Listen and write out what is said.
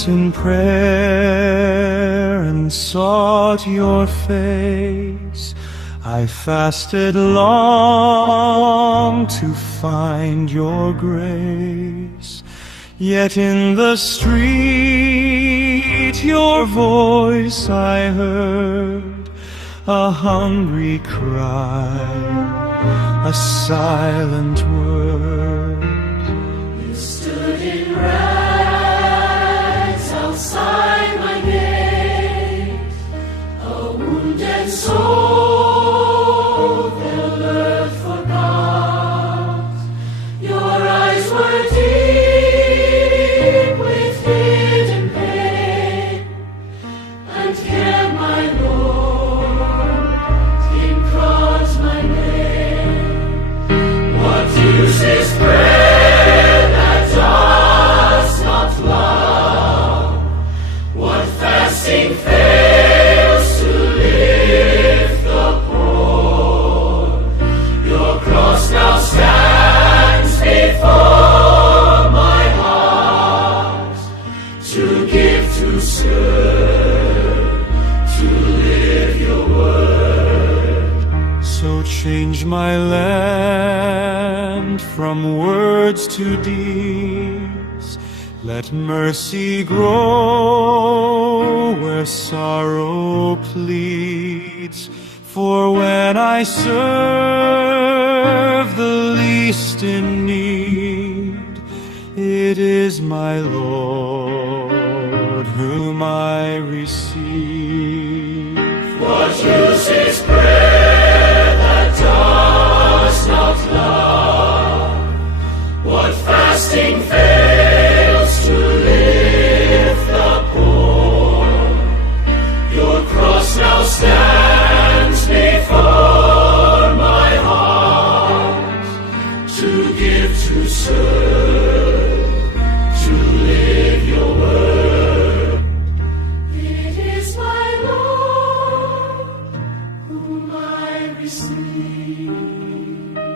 knelt in prayer and sought your face. I fasted long to find your grace. Yet in the street your voice I heard, a hungry cry, a silent word. You stood in rags outside my gate, a wounded soul the earth forgot. Your eyes were deep with hidden pain, and here my Lord in cross my name. What use is prayer that does not love? What fasting fails to lift the poor? Your cross now stands before my heart, to give, to serve, to live your word. So change my land from words to deeds. Let mercy grow where sorrow pleads. For when I serve the least in need, it is my Lord whom I receive. What use is prayer that does not love? What fasting faith